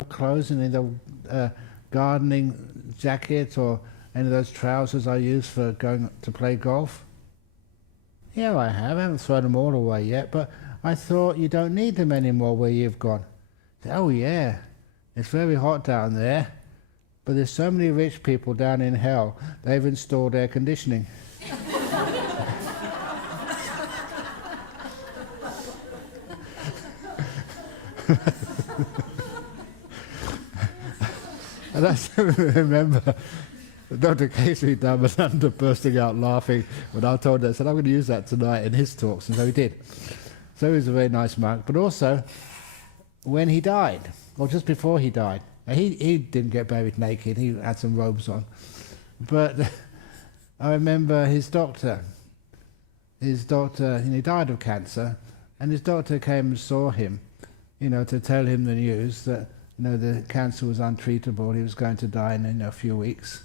old clothes and in the gardening jacket or any of those trousers I use for going to play golf? Yeah, I have. I haven't thrown them all away yet, but I thought you don't need them anymore where you've gone. Oh yeah, it's very hot down there, but there's so many rich people down in hell, they've installed air conditioning. And I still remember Dr. K.C. Dhamma bursting out laughing when I told him, I said, I'm going to use that tonight in his talks, and so he did. So he was a very nice monk, but also when he died, or just before he died, he didn't get buried naked, he had some robes on, but I remember his doctor, he died of cancer, and his doctor came and saw him, to tell him the news that, the cancer was untreatable, he was going to die in a few weeks.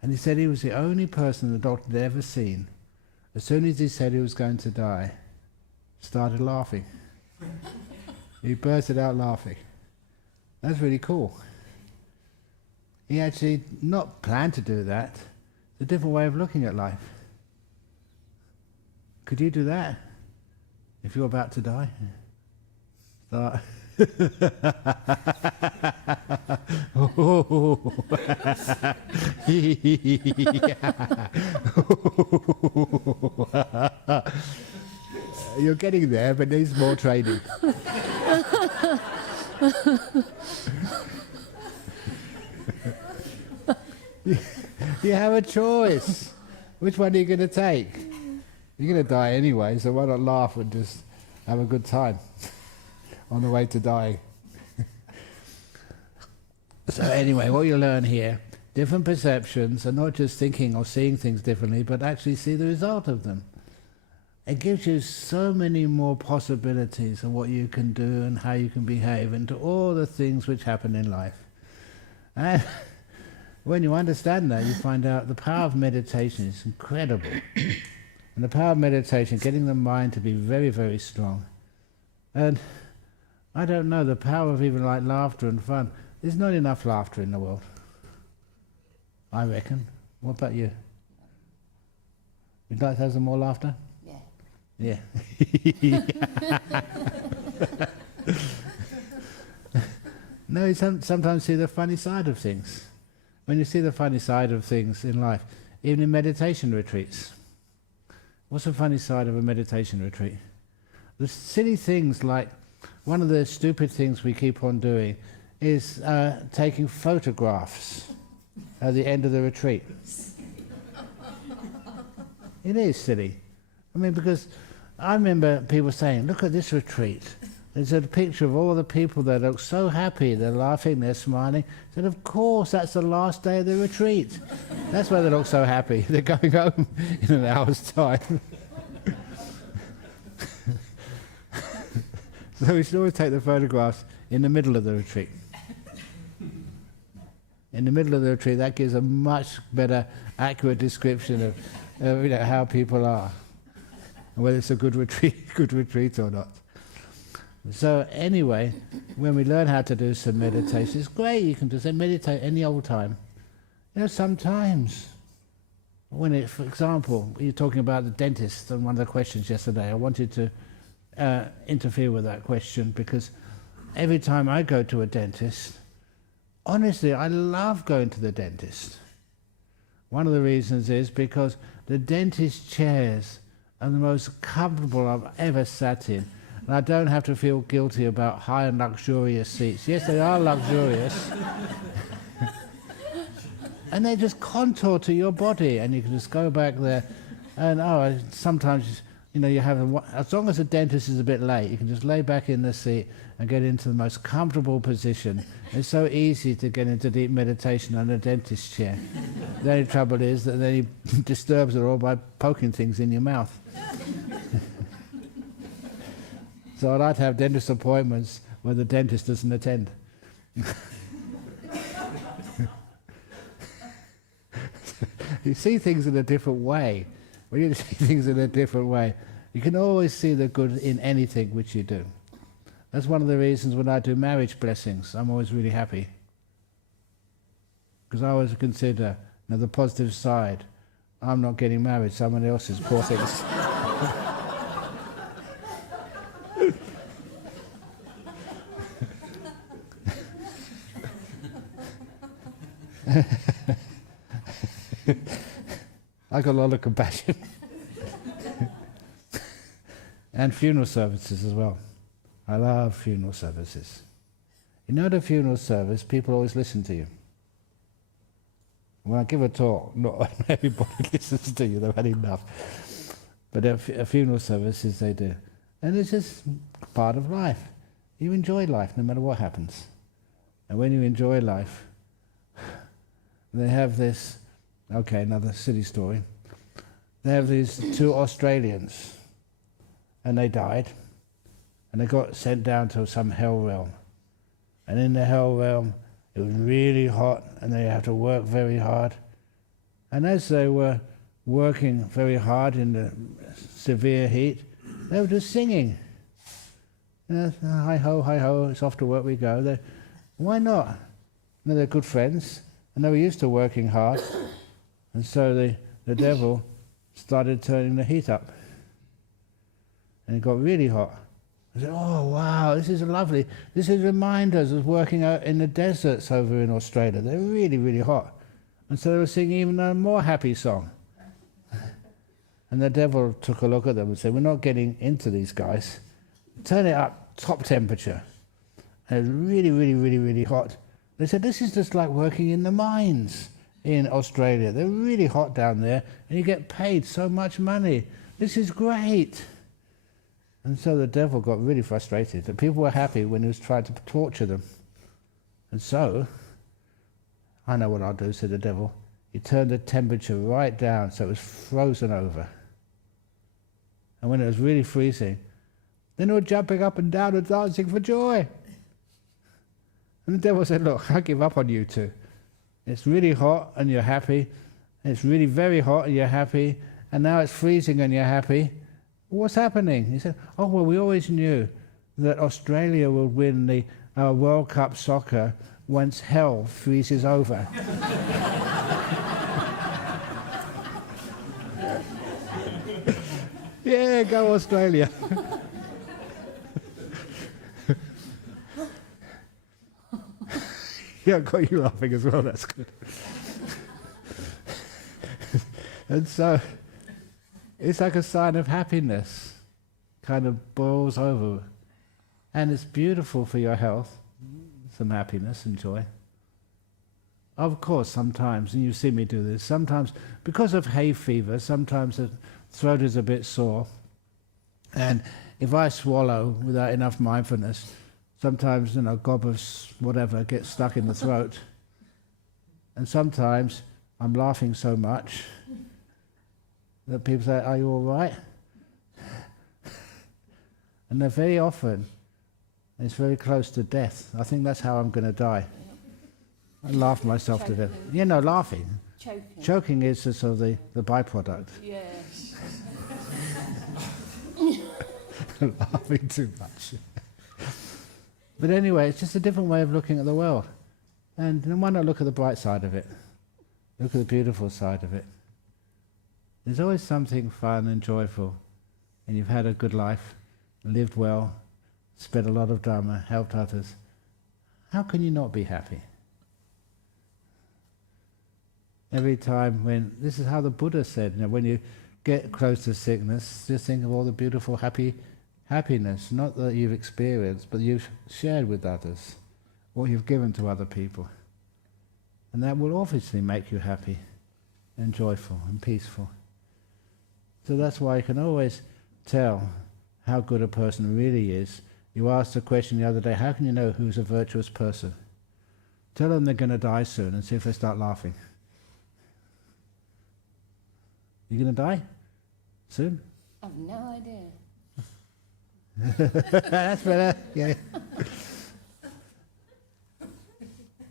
And he said he was the only person the doctor had ever seen, as soon as he said he was going to die, started laughing. He bursted out laughing. That's really cool. He actually not planned to do that. It's a different way of looking at life. Could you do that if you're about to die? Start. You're getting there, but needs more training. You have a choice. Which one are you going to take? You're going to die anyway, so why not laugh and just have a good time on the way to dying? So anyway, what you learn here, different perceptions, and not just thinking or seeing things differently, but actually see the result of them. It gives you so many more possibilities of what you can do and how you can behave and to all the things which happen in life. And when you understand that, you find out the power of meditation is incredible. And the power of meditation, getting the mind to be very, very strong. And I don't know, the power of even like laughter and fun. There's not enough laughter in the world, I reckon. What about you? You'd like to have some more laughter? Yeah. No, you sometimes see the funny side of things. When you see the funny side of things in life, even in meditation retreats. What's the funny side of a meditation retreat? The silly things like, one of the stupid things we keep on doing is taking photographs at the end of the retreat. It is silly. I mean, because I remember people saying, look at this retreat. There's a picture of all the people that look so happy, they're laughing, they're smiling. I said, of course, that's the last day of the retreat. That's why they look so happy. They're going home in an hour's time. So we should always take the photographs in the middle of the retreat. In the middle of the retreat, that gives a much better, accurate description of how people are, and whether it's a good retreat or not. So anyway, when we learn how to do some meditation, it's great. You can just meditate any old time. Sometimes, for example, you're talking about the dentist on one of the questions yesterday. I wanted to interfere with that question because every time I go to a dentist, honestly, I love going to the dentist. One of the reasons is because the dentist chairs are the most comfortable I've ever sat in. And I don't have to feel guilty about high and luxurious seats. Yes, they are luxurious. And they just contour to your body, and you can just go back there. And sometimes, you have, as long as the dentist is a bit late, you can just lay back in the seat and get into the most comfortable position. It's so easy to get into deep meditation on a dentist chair. The only trouble is that then he disturbs it all by poking things in your mouth. So I'd like to have dentist appointments where the dentist doesn't attend. You see things in a different way. When you see things in a different way, you can always see the good in anything which you do. That's one of the reasons when I do marriage blessings, I'm always really happy. Because I always consider, the positive side. I'm not getting married, someone else is, poor things. I got a lot of compassion. And funeral services as well. I love funeral services. At a funeral service, people always listen to you. When I give a talk, not everybody listens to you, they've had enough. But at funeral services, they do. And it's just part of life. You enjoy life no matter what happens. And when you enjoy life, they have this, another silly story. They have these two Australians, and they died, and they got sent down to some hell realm. And in the hell realm, it was really hot, and they had to work very hard. And as they were working very hard in the severe heat, they were just singing. Hi ho, it's off to work we go. Why not? They're good friends, and they were used to working hard. And so the devil started turning the heat up. And it got really hot. I said, oh wow, this is lovely. This is reminders of working out in the deserts over in Australia. They're really, really hot. And so they were singing even a more happy song. And the devil took a look at them and said, we're not getting into these guys. Turn it up, top temperature. And it was really, really, really, really hot. They said, this is just like working in the mines in Australia. They're really hot down there, and you get paid so much money. This is great. And so the devil got really frustrated. The people were happy when he was trying to torture them. And so, I know what I'll do, said the devil. He turned the temperature right down so it was frozen over. And when it was really freezing, then they were jumping up and down and dancing for joy. And the devil said, look, I give up on you two. It's really hot and you're happy. It's really very hot and you're happy. And now it's freezing and you're happy. What's happening? He said, oh, well, we always knew that Australia will win the World Cup soccer once hell freezes over. Yeah, go Australia. Yeah, I got you laughing as well, that's good. And so, it's like a sign of happiness, kind of boils over. And it's beautiful for your health, some happiness and joy. Of course, sometimes, and you see me do this, sometimes, because of hay fever, sometimes the throat is a bit sore. And if I swallow without enough mindfulness, sometimes, a gob of whatever gets stuck in the throat. And sometimes I'm laughing so much that people say, are you all right? And they're very often, it's very close to death. I think that's how I'm going to die. I laugh myself to death. Laughing. Choking is the sort of the byproduct. Yes. Laughing too much. But anyway, it's just a different way of looking at the world. And why not look at the bright side of it? Look at the beautiful side of it. There's always something fun and joyful. And you've had a good life, lived well, spread a lot of Dhamma, helped others. How can you not be happy? Every time this is how the Buddha said, when you get close to sickness, just think of all the beautiful happiness, not that you've experienced, but you've shared with others, what you've given to other people. And that will obviously make you happy and joyful and peaceful. So that's why you can always tell how good a person really is. You asked a question the other day, how can you know who's a virtuous person? Tell them they're going to die soon and see if they start laughing. You going to die soon? I've no idea. That's better, yeah.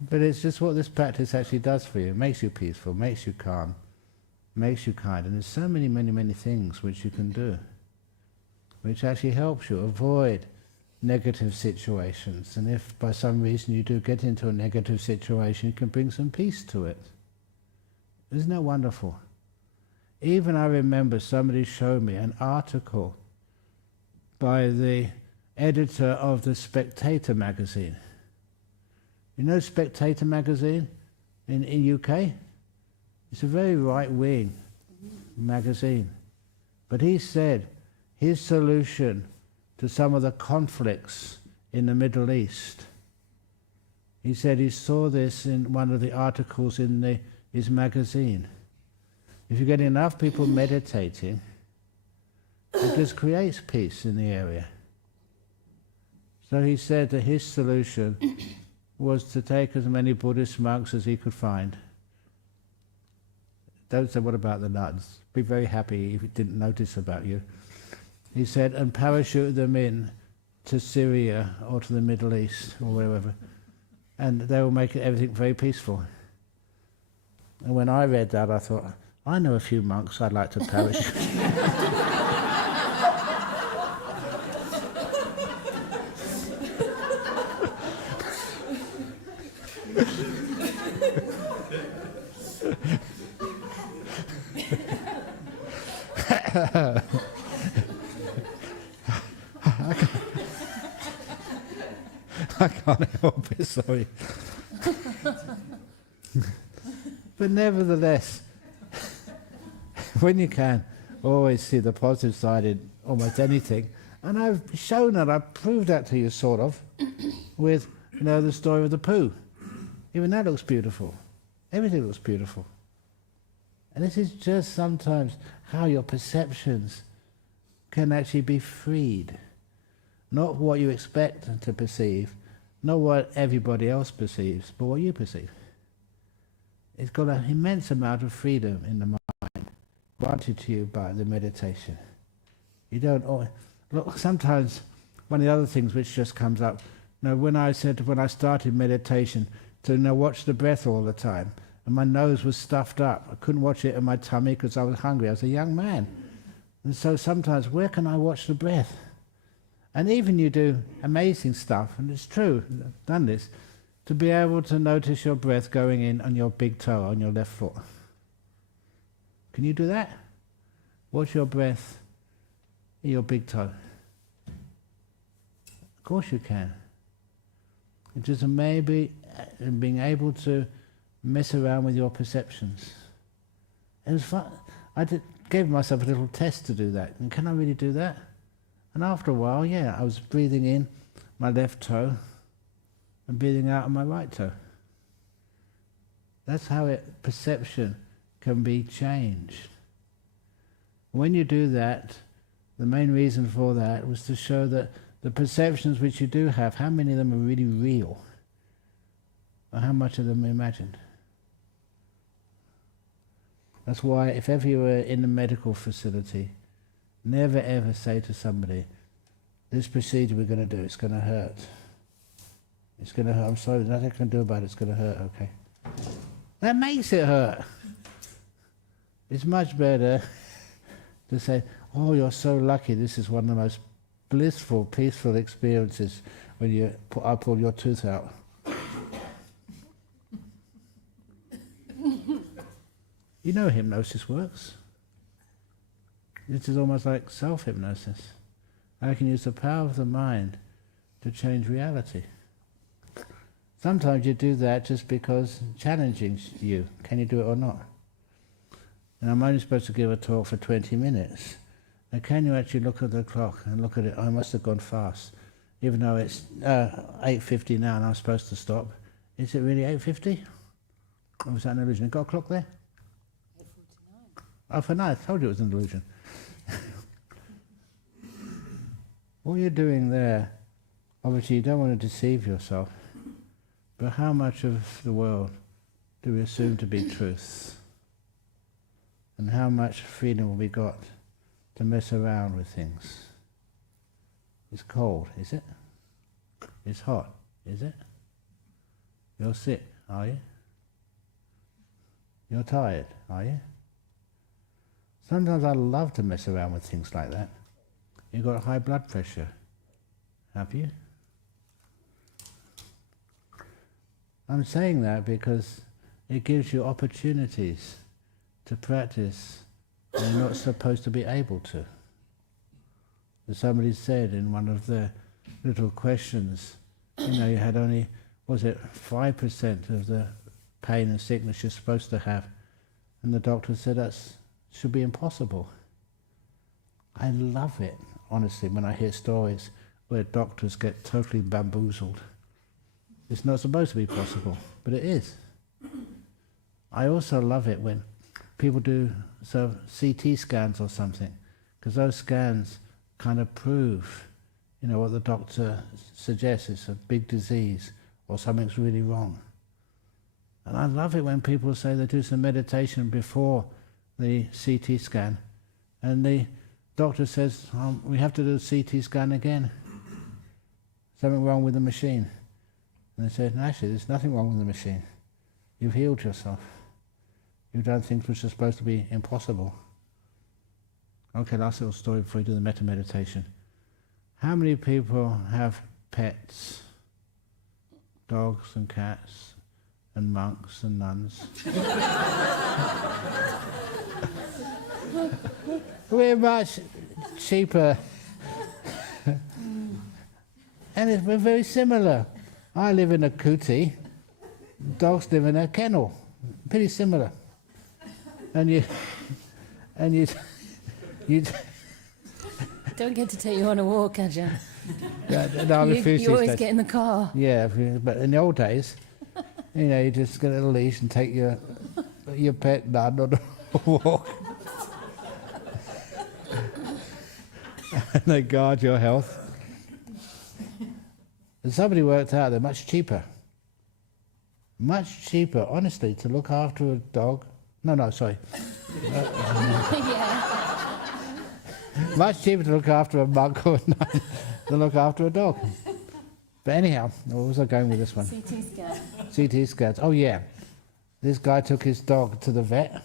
But it's just what this practice actually does for you. It makes you peaceful, makes you calm, makes you kind. And there's so many, many, many things which you can do, which actually helps you avoid negative situations. And if by some reason you do get into a negative situation, you can bring some peace to it. Isn't that wonderful? Even I remember somebody showed me an article by the editor of the Spectator magazine. You know Spectator magazine in UK? It's a very right-wing magazine. But he said his solution to some of the conflicts in the Middle East, he said he saw this in one of the articles in his magazine. If you get enough people meditating, it just creates peace in the area. So he said that his solution was to take as many Buddhist monks as he could find. Don't say, what about the nuns? Be very happy if he didn't notice about you. He said, and parachute them in to Syria or to the Middle East or wherever. And they will make everything very peaceful. And when I read that, I thought, I know a few monks I'd like to parachute. I can't help it, sorry. But nevertheless, when you can, always see the positive side in almost anything. And I've shown that, I've proved that to you, sort of, with, the story of the poo. Even that looks beautiful. Everything looks beautiful. And this is just sometimes how your perceptions can actually be freed. Not what you expect to perceive, not what everybody else perceives, but what you perceive. It's got an immense amount of freedom in the mind, granted to you by the meditation. You don't always... Look, sometimes one of the other things which just comes up, when I started meditation, to watch the breath all the time, and my nose was stuffed up. I couldn't watch it in my tummy because I was hungry. I was a young man. And so sometimes, where can I watch the breath? And even you do amazing stuff, and it's true, I've done this, to be able to notice your breath going in on your big toe, on your left foot. Can you do that? Watch your breath in your big toe. Of course you can. It's just maybe being able to mess around with your perceptions. It was fun. Gave myself a little test to do that. And can I really do that? And after a while, I was breathing in my left toe and breathing out on my right toe. That's how perception can be changed. When you do that, the main reason for that was to show that the perceptions which you do have, how many of them are really real? Or how much of them are imagined? That's why if ever you were in a medical facility, never ever say to somebody, this procedure we're going to do, it's going to hurt. It's going to hurt. I'm sorry, there's nothing I can do about it, it's going to hurt, okay. That makes it hurt. It's much better to say, oh, you're so lucky, this is one of the most blissful, peaceful experiences when I pull your tooth out. You know hypnosis works. This is almost like self-hypnosis. I can use the power of the mind to change reality. Sometimes you do that just because it's challenging you. Can you do it or not? And I'm only supposed to give a talk for 20 minutes. Now can you actually look at the clock and look at it? I must have gone fast. Even though it's 8:50 now and I'm supposed to stop. Is it really 8:50? Or was that an illusion? Got a clock there? 8:49. Oh, for now, I told you it was an illusion. What you're doing there, obviously you don't want to deceive yourself, but how much of the world do we assume to be truth? And how much freedom have we got to mess around with things? It's cold, is it? It's hot, is it? You're sick, are you? You're tired, are you? Sometimes I love to mess around with things like that. You've got high blood pressure. Have you? I'm saying that because it gives you opportunities to practice and you're not supposed to be able to. As somebody said in one of the little questions, you had only, 5% of the pain and sickness you're supposed to have. And the doctor said that should be impossible. I love it, honestly, when I hear stories where doctors get totally bamboozled. It's not supposed to be possible, but it is. I also love it when people do CT scans or something, because those scans kind of prove, what the doctor suggests is a big disease or something's really wrong. And I love it when people say they do some meditation before the CT scan, and the doctor says, we have to do a CT scan again. Something wrong with the machine. And they say, actually, there's nothing wrong with the machine. You've healed yourself. You've done things which are supposed to be impossible. Okay, last little story before we do the metta meditation. How many people have pets? Dogs and cats and monks and nuns? We're much cheaper. And we're very similar. I live in a kuti, dogs live in a kennel. Pretty similar. And you Don't get to take you on a walk, Ajahn. No, you always get in the car. Yeah, but in the old days, you just get a leash and take your pet nun on a walk. And they guard your health. And somebody worked out they're much cheaper. Much cheaper, honestly, to look after a dog. Sorry. Yeah. Much cheaper to look after a monk or a nun than look after a dog. But anyhow, where was I going with this one? CT scan. CT scans. Oh yeah. This guy took his dog to the vet.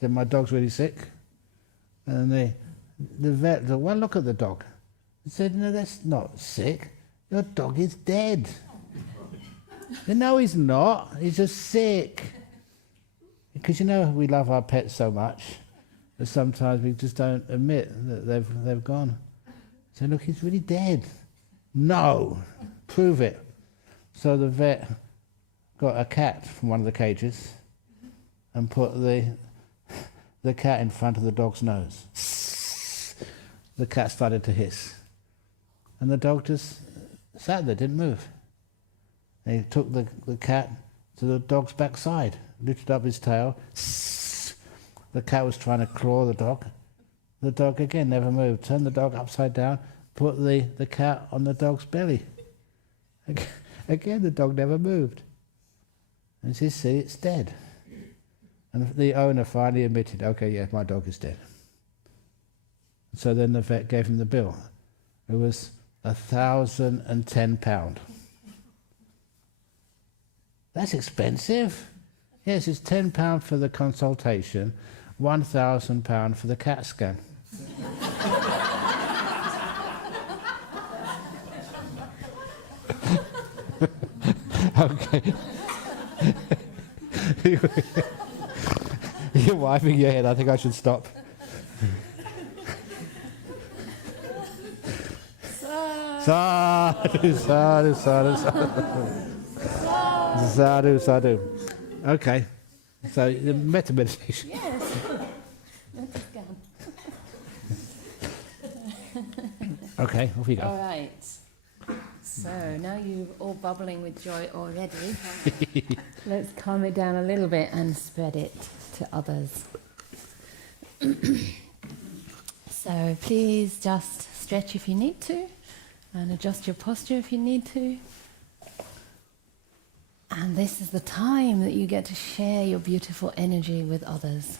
Said, my dog's really sick. And the vet said, well, look at the dog. He said, no, that's not sick. Your dog is dead. Said, no, he's not. He's just sick. Because we love our pets so much that sometimes we just don't admit that they've gone. So look, he's really dead. No, prove it. So the vet got a cat from one of the cages and put the cat in front of the dog's nose. The cat started to hiss. And the dog just sat there, didn't move. They took the cat to the dog's backside, lifted up his tail. The cat was trying to claw the dog. The dog again never moved. Turned the dog upside down, put the cat on the dog's belly. Again, the dog never moved. And she said, it's dead. And the owner finally admitted, okay, yeah, my dog is dead. So then the vet gave him the bill. It was £1,010. That's expensive. Yes, it's £10 for the consultation, £1,000 for the CAT scan. Okay. You're wiping your head. I think I should stop. Sadhu, sadhu, sadhu, sadhu. Sadhu, sadhu. Okay. So the metta meditation. Yes. Metta scan. Okay, off you go. All right. So now you're all bubbling with joy already. Let's calm it down a little bit and spread it to others. So please just stretch if you need to and adjust your posture if you need to. And this is the time that you get to share your beautiful energy with others.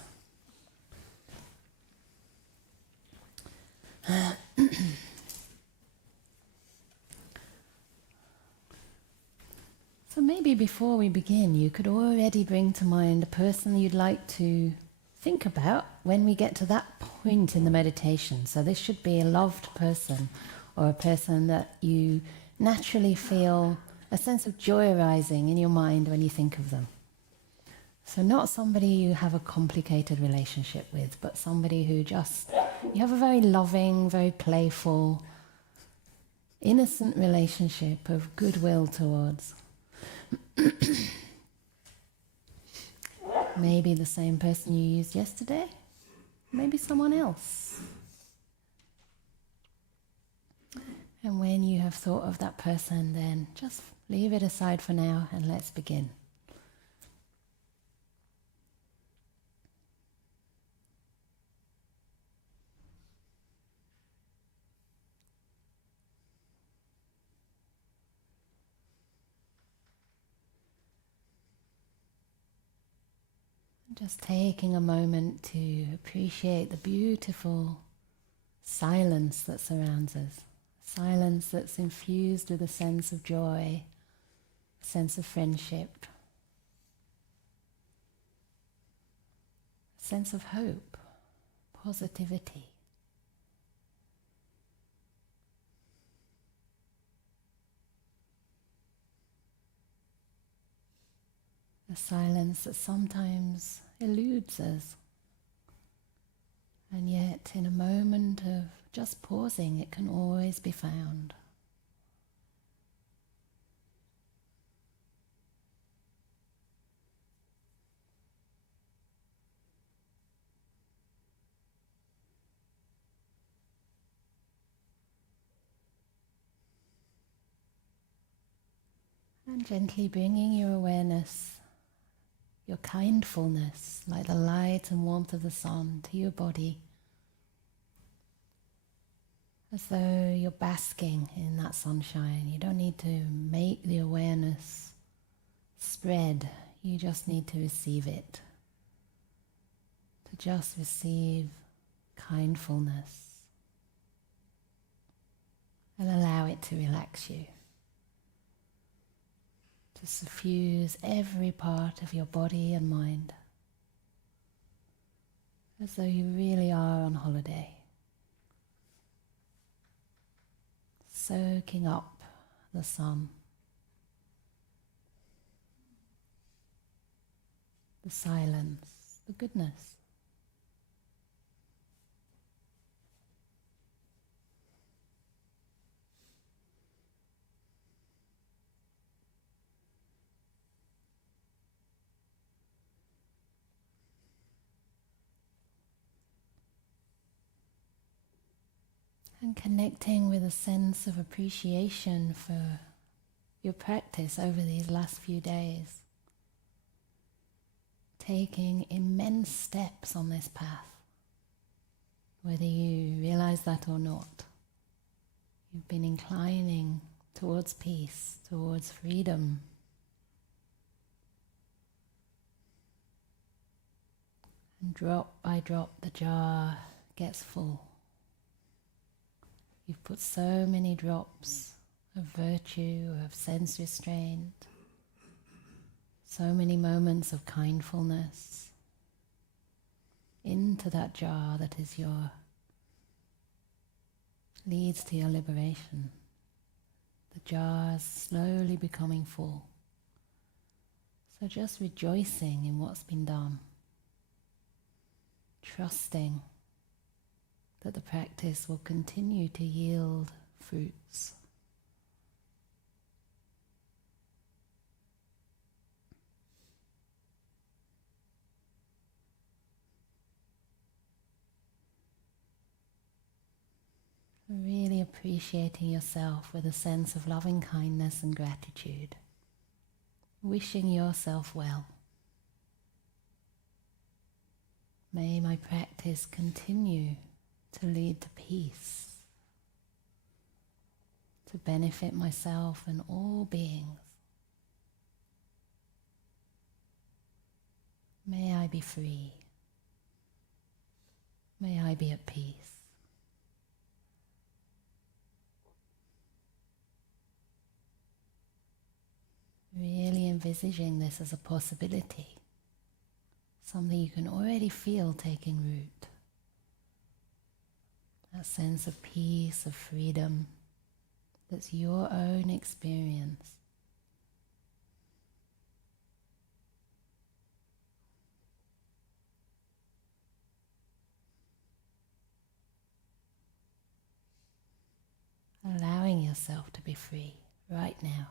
So maybe before we begin, you could already bring to mind a person you'd like to think about when we get to that point in the meditation. So this should be a loved person or a person that you naturally feel a sense of joy arising in your mind when you think of them. So not somebody you have a complicated relationship with, but somebody who just, you have a very loving, very playful, innocent relationship of goodwill towards. Maybe the same person you used yesterday, maybe someone else. And when you have thought of that person, then just leave it aside for now and let's begin. Just taking a moment to appreciate the beautiful silence that surrounds us. Silence that's infused with a sense of joy, a sense of friendship, a sense of hope, positivity. A silence that sometimes eludes us, and yet in a moment of just pausing, it can always be found. And gently bringing your awareness, your kindfulness, like the light and warmth of the sun, to your body, as though you're basking in that sunshine. You don't need to make the awareness spread, you just need to receive it. To just receive kindfulness and allow it to relax you. To suffuse every part of your body and mind, as though you really are on holiday, soaking up the sun, the silence, the goodness. And connecting with a sense of appreciation for your practice over these last few days. Taking immense steps on this path, whether you realize that or not. You've been inclining towards peace, towards freedom. And drop by drop the jar gets full. You've put so many drops of virtue, of sense restraint, so many moments of kindfulness into that jar that is leads to your liberation. The jar's slowly becoming full. So just rejoicing in what's been done, trusting that the practice will continue to yield fruits. Really appreciating yourself with a sense of loving kindness and gratitude, wishing yourself well. May my practice continue to lead to peace, to benefit myself and all beings. May I be free. May I be at peace. Really envisaging this as a possibility, something you can already feel taking root. That sense of peace, of freedom, that's your own experience. Allowing yourself to be free right now.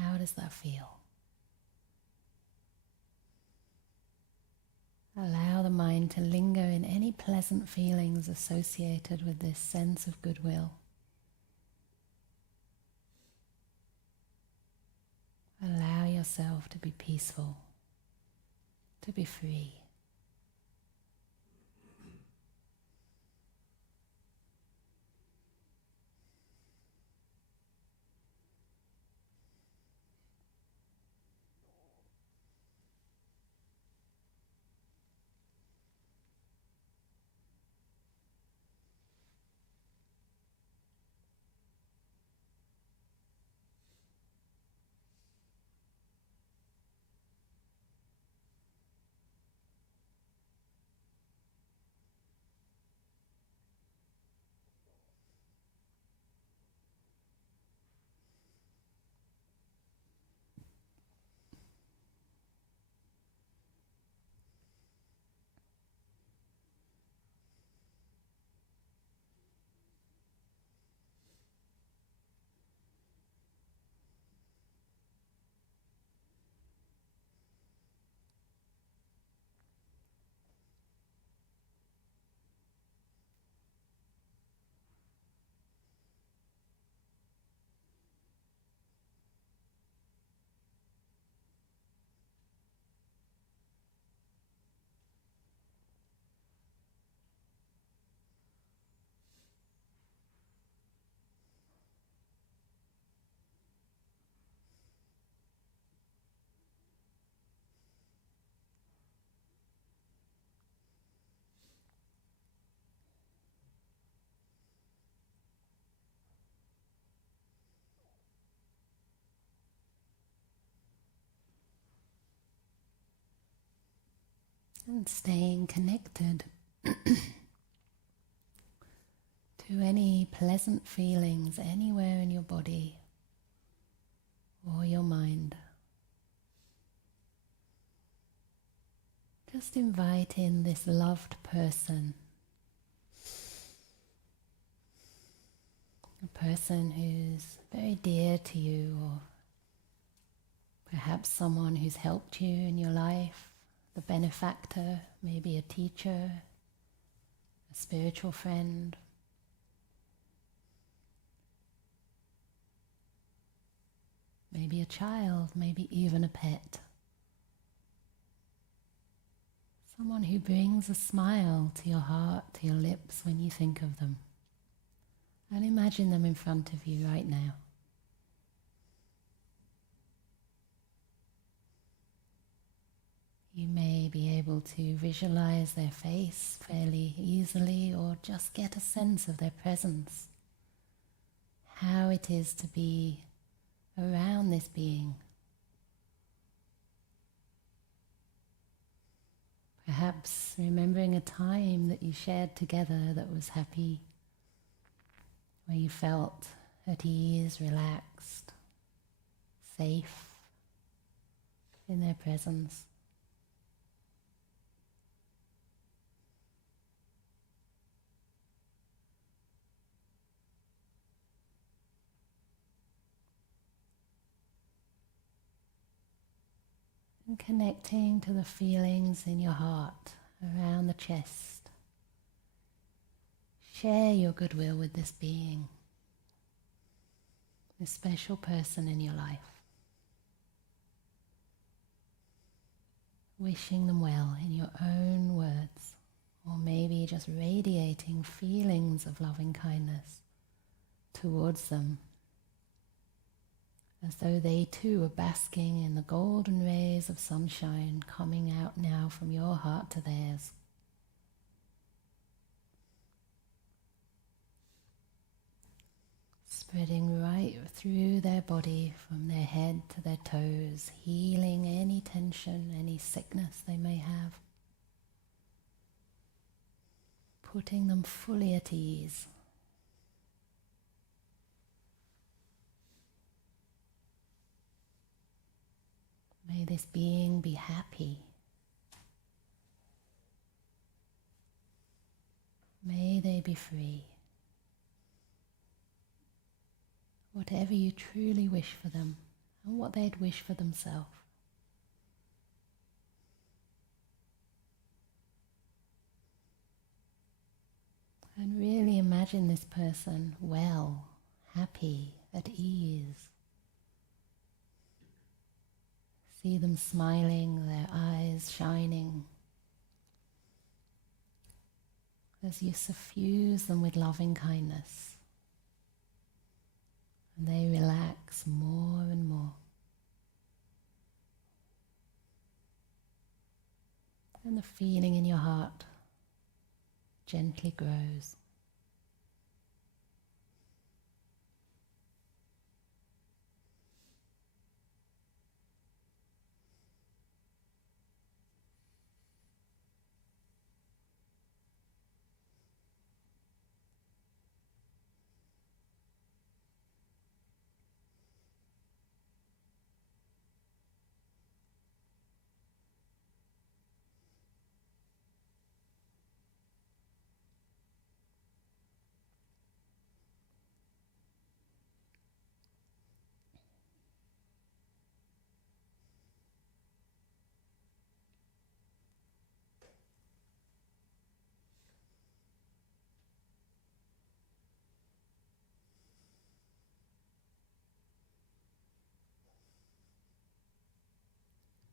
How does that feel? Allow the mind to linger in any pleasant feelings associated with this sense of goodwill. Allow yourself to be peaceful, to be free. And staying connected to any pleasant feelings anywhere in your body or your mind. Just invite in this loved person, a person who's very dear to you, or perhaps someone who's helped you in your life. The benefactor, maybe a teacher, a spiritual friend. Maybe a child, maybe even a pet. Someone who brings a smile to your heart, to your lips when you think of them. And imagine them in front of you right now. You may be able to visualize their face fairly easily, or just get a sense of their presence, how it is to be around this being. Perhaps remembering a time that you shared together that was happy, where you felt at ease, relaxed, safe in their presence. And connecting to the feelings in your heart, around the chest. Share your goodwill with this being, this special person in your life. Wishing them well in your own words, or maybe just radiating feelings of loving kindness towards them as though they too are basking in the golden rays of sunshine coming out now from your heart to theirs. Spreading right through their body from their head to their toes, healing any tension, any sickness they may have. Putting them fully at ease. May this being be happy. May they be free. Whatever you truly wish for them, and what they'd wish for themselves. And really imagine this person well, happy, at ease. See them smiling, their eyes shining, as you suffuse them with loving kindness. And they relax more and more. And the feeling in your heart gently grows.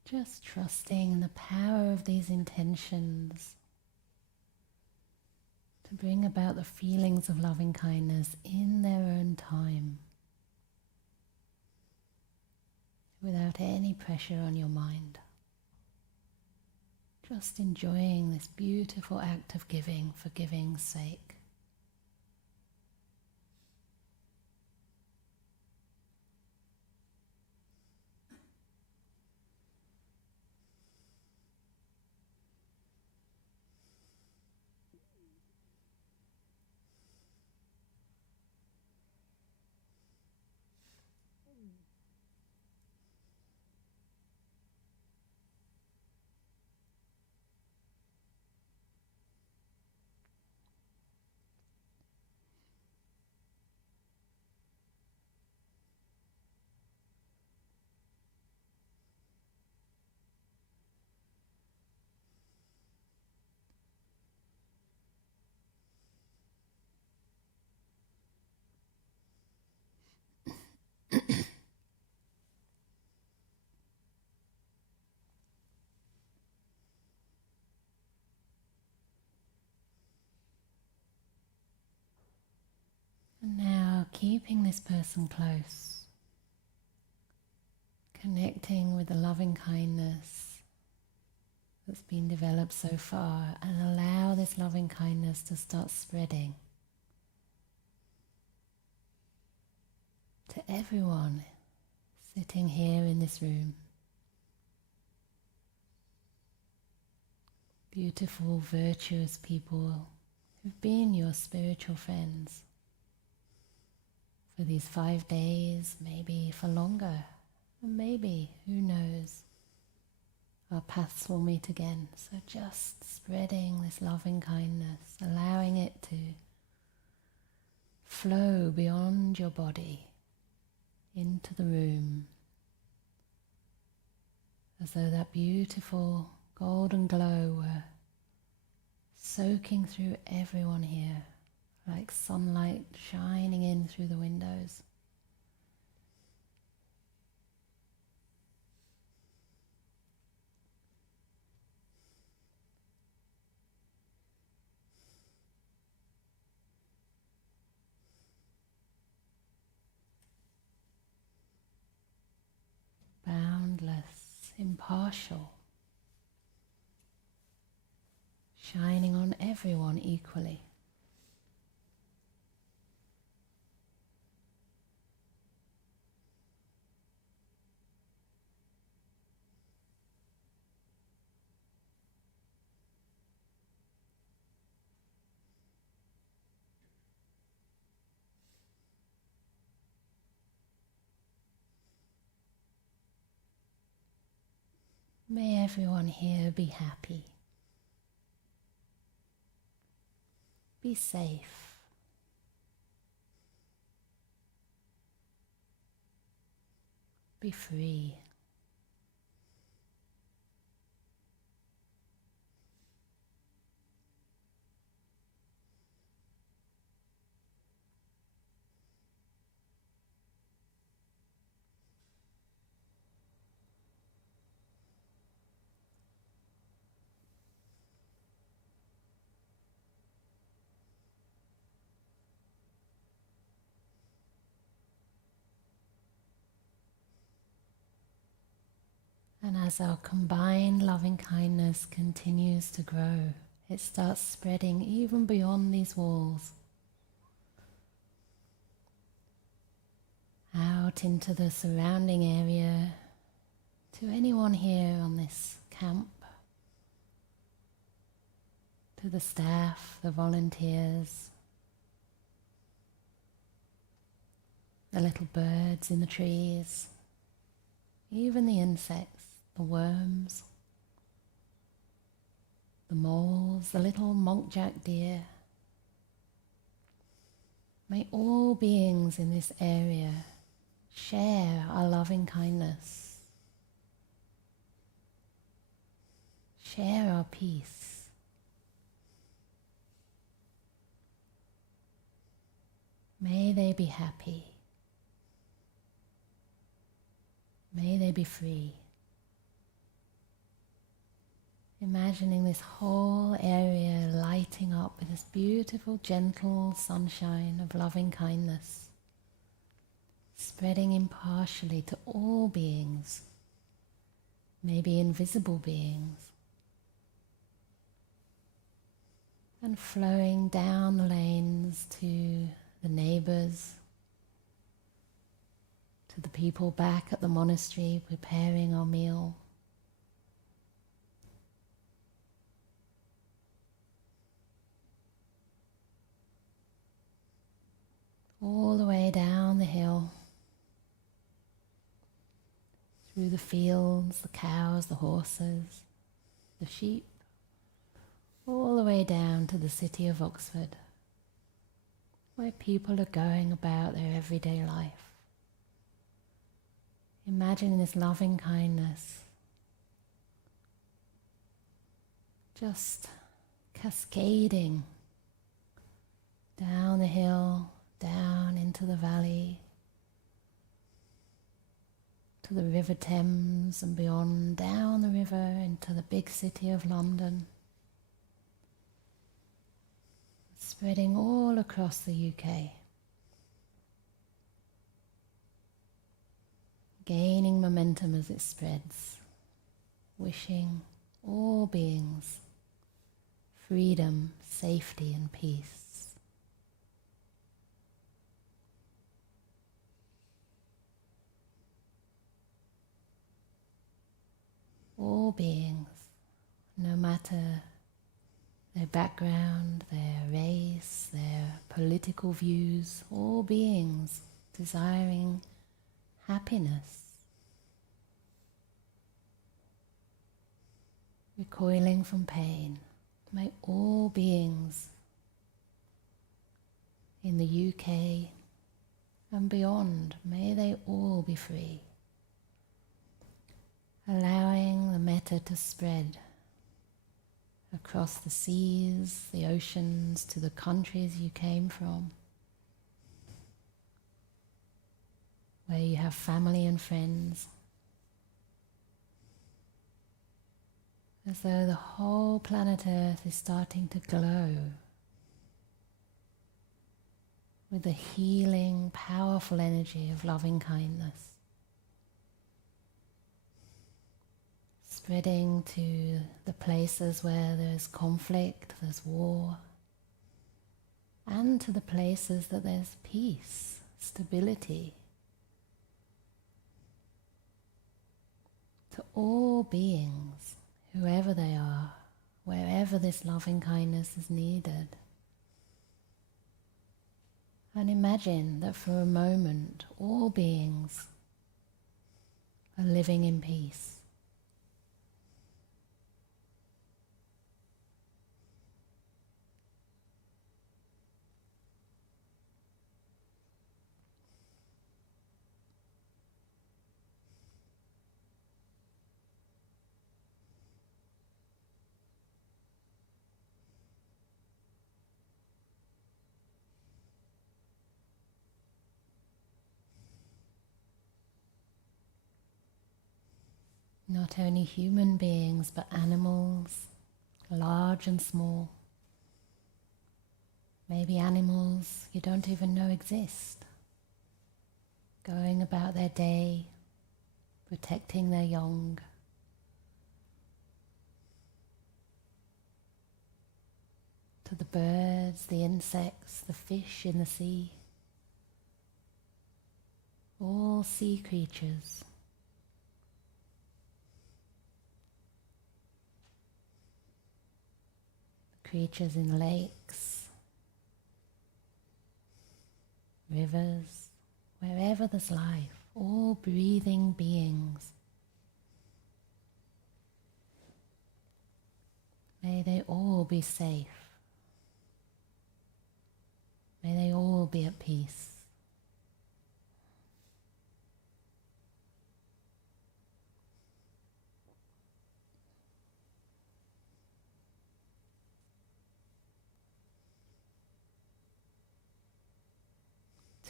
Just trusting the power of these intentions to bring about the feelings of loving kindness in their own time, without any pressure on your mind. Just enjoying this beautiful act of giving for giving's sake. And now keeping this person close, connecting with the loving kindness that's been developed so far, and allow this loving kindness to start spreading to everyone sitting here in this room. Beautiful, virtuous people who've been your spiritual friends for these 5 days, maybe for longer, and maybe, who knows, our paths will meet again. So just spreading this loving kindness, allowing it to flow beyond your body into the room, as though that beautiful golden glow were soaking through everyone here, like sunlight shining in through the windows. impartial, shining on everyone equally. May everyone here be happy, be safe, be free. And as our combined loving kindness continues to grow, it starts spreading even beyond these walls, out into the surrounding area, to anyone here on this camp, to the staff, the volunteers, the little birds in the trees, even the insects, the worms, the moles, the little monkjack deer. May all beings in this area share our loving kindness, share our peace. May they be happy. May they be free. Imagining this whole area lighting up with this beautiful, gentle sunshine of loving kindness, spreading impartially to all beings, maybe invisible beings, and flowing down the lanes to the neighbors, to the people back at the monastery preparing our meal. All the way down the hill, through the fields, the cows, the horses, the sheep, all the way down to the city of Oxford, where people are going about their everyday life. Imagining this loving kindness just cascading down the hill, down into the valley, to the River Thames and beyond, down the river into the big city of London, spreading all across the UK, gaining momentum as it spreads, wishing all beings freedom, safety and peace. All beings, no matter their background, their race, their political views, all beings desiring happiness, recoiling from pain. May all beings in the UK and beyond, may they all be free. Allowing the metta to spread across the seas, the oceans, to the countries you came from, where you have family and friends, as though the whole planet Earth is starting to glow with the healing, powerful energy of loving kindness. spreading to the places where there's conflict, there's war, and to the places that there's peace, stability. To all beings, whoever they are, wherever this loving kindness is needed. And imagine that for a moment, all beings are living in peace. Not only human beings, but animals, large and small. Maybe animals you don't even know exist, going about their day, protecting their young. To the birds, the insects, the fish in the sea, all sea creatures. Creatures in lakes, rivers, wherever there's life, all breathing beings. May they all be safe. May they all be at peace.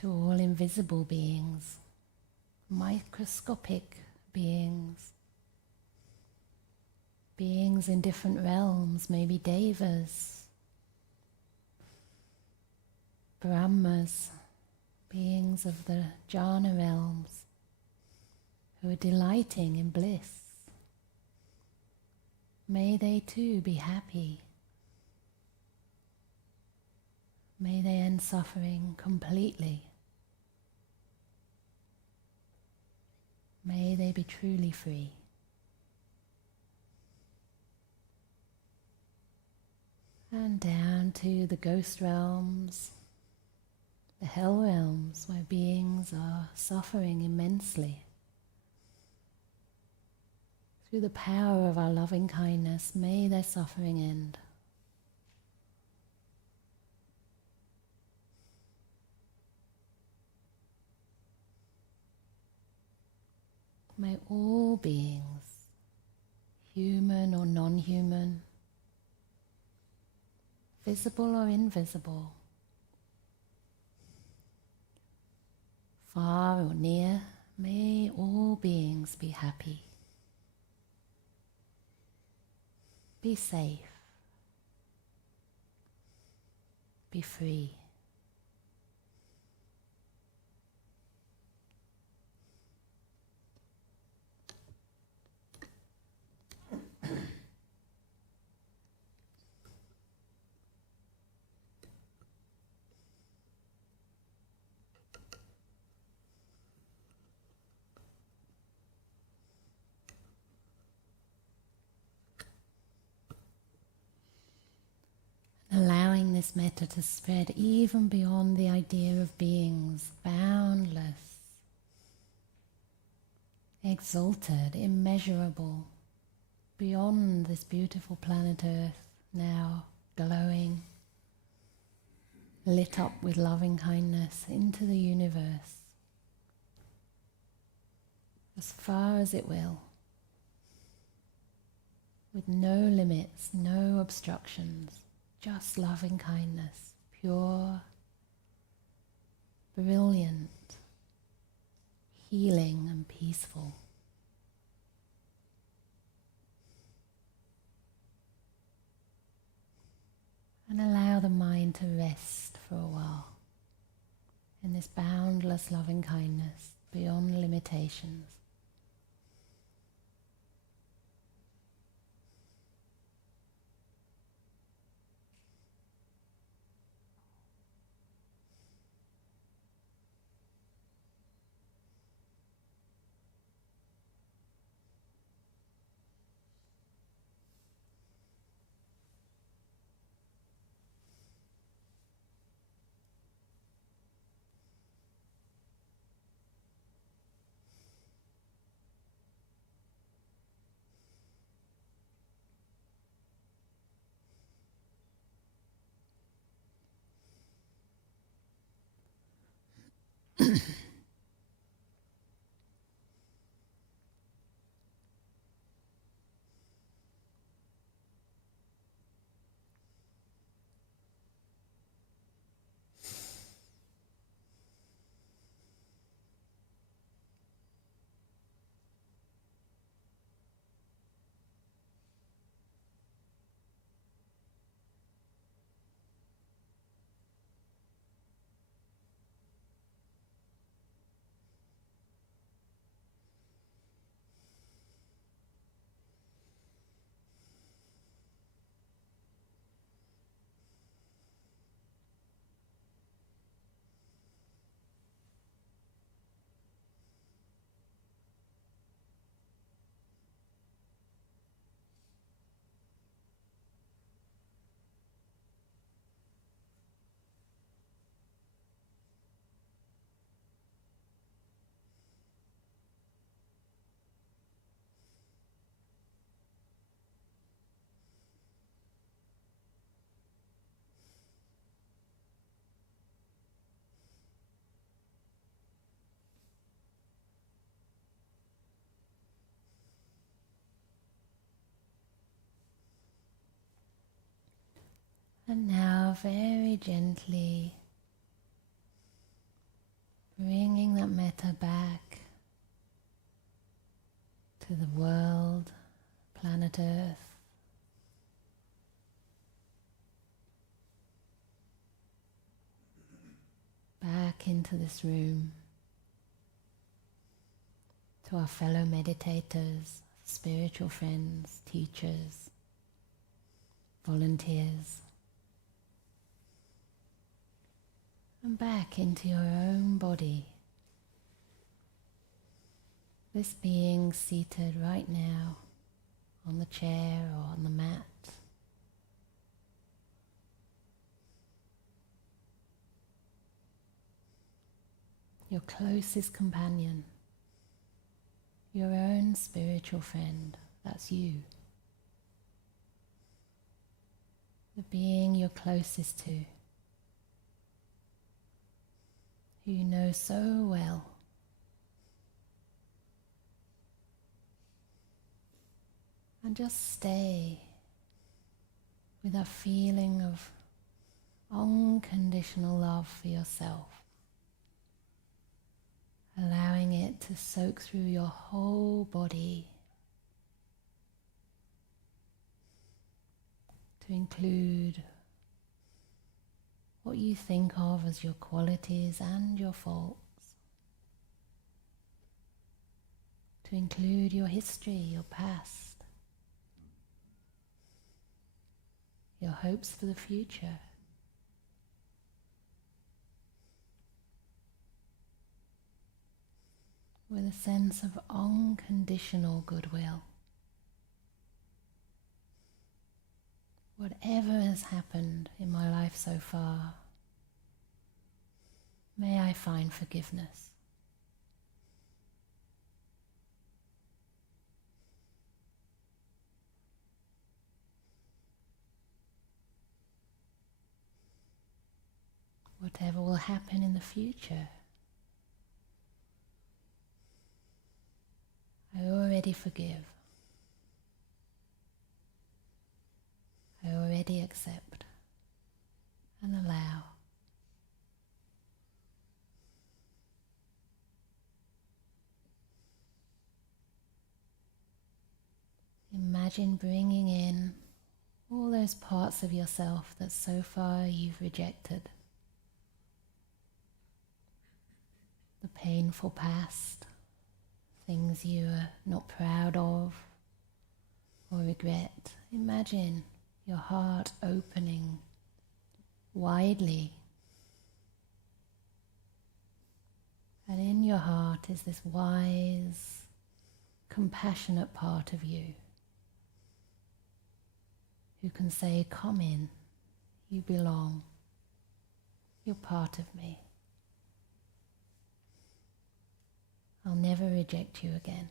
To all invisible beings, microscopic beings, beings in different realms, maybe devas, Brahmas, beings of the jhana realms, who are delighting in bliss. May they too be happy. May they end suffering completely. May they be truly free. And down to the ghost realms, the hell realms, where beings are suffering immensely. Through the power of our loving kindness, may their suffering end. May all beings, human or non-human, visible or invisible, far or near, may all beings be happy, be safe, be free. Allowing this metta to spread even beyond the idea of beings, boundless, exalted, immeasurable, beyond this beautiful planet Earth, now glowing, lit up with loving kindness, into the universe, as far as it will, with no limits, no obstructions. Just loving kindness, pure, brilliant, healing and peaceful. And allow the mind to rest for a while in this boundless loving kindness beyond limitations. And now very gently bringing that metta back to the world, planet Earth. Back into this room, to our fellow meditators, spiritual friends, teachers, volunteers. And back into your own body. This being seated right now on the chair or on the mat. Your closest companion, your own spiritual friend, that's you. The being you're closest to, who you know so well. And just stay with a feeling of unconditional love for yourself, allowing it to soak through your whole body, to include what you think of as your qualities and your faults, to include your history, your past, your hopes for the future. With a sense of unconditional goodwill. Whatever has happened in my life so far, may I find forgiveness. Whatever will happen in the future, I already forgive. I already accept and allow. Imagine bringing in all those parts of yourself that so far you've rejected. The painful past, things you are not proud of or regret. Imagine your heart opening widely. And in your heart is this wise, compassionate part of you who can say, come in, you belong, you're part of me. I'll never reject you again.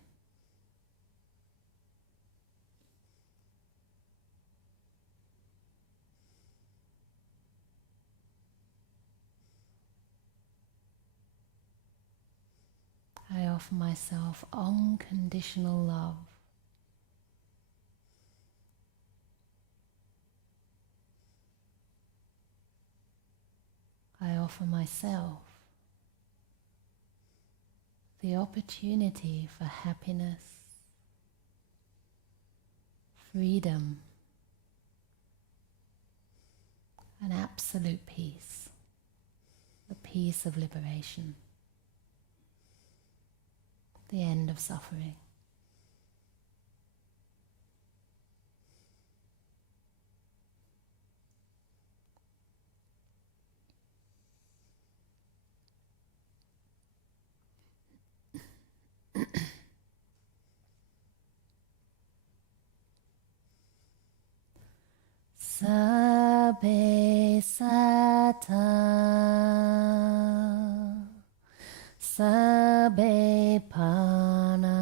offer myself unconditional love. I offer myself the opportunity for happiness, freedom, and absolute peace, the peace of liberation, the end of suffering. Sabbe sata, sabbe pana,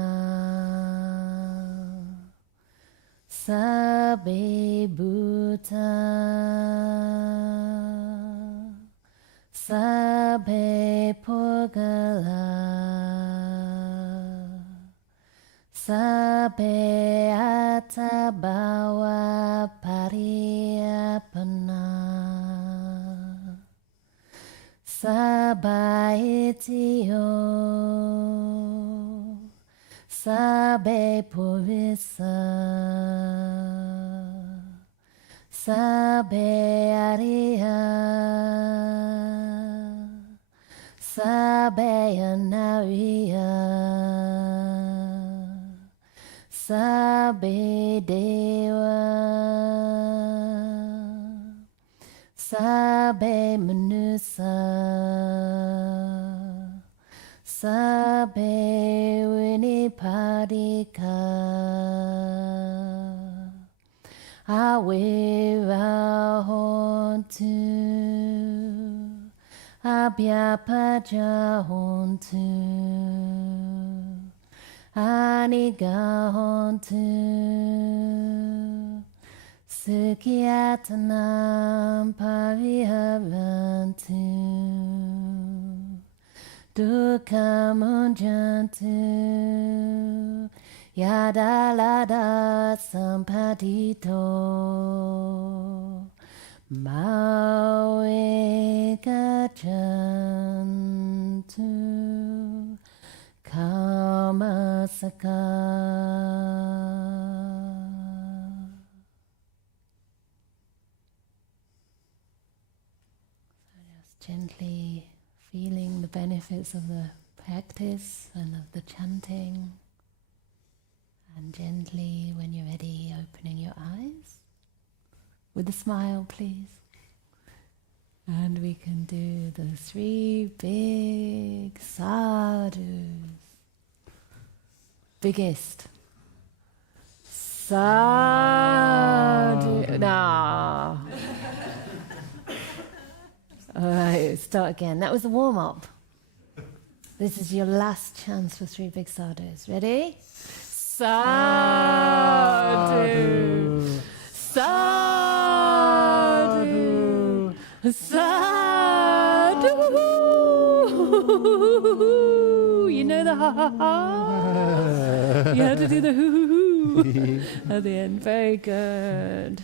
sabbe bhuta, sabbe pugala, sabbe atabhava pariyapana, sabba itiyo, sabbe purisa, sabbe ariya, sabbe anariya, sabbe deva, sabbe manusa, sabbe vinipadika, avivahontu, abhyapajahontu, anigahontu, sukhiyatanam pariharantu, dukkam unjantu, yadalada sampadito, mawe gajantu, kamasaka. So just gently feeling the benefits of the practice and of the chanting, and gently, when you're ready, opening your eyes with a smile, please. And we can do the 3 big sadhus. Biggest. Sadhu. No. Alright, start again. That was the warm-up. This is your last chance for 3 big sadhus. Ready? Sadhu. Sadhu. Sadhu. You know the ha-ha-ha. You have to do the hoo-hoo-hoo at the end. Very good.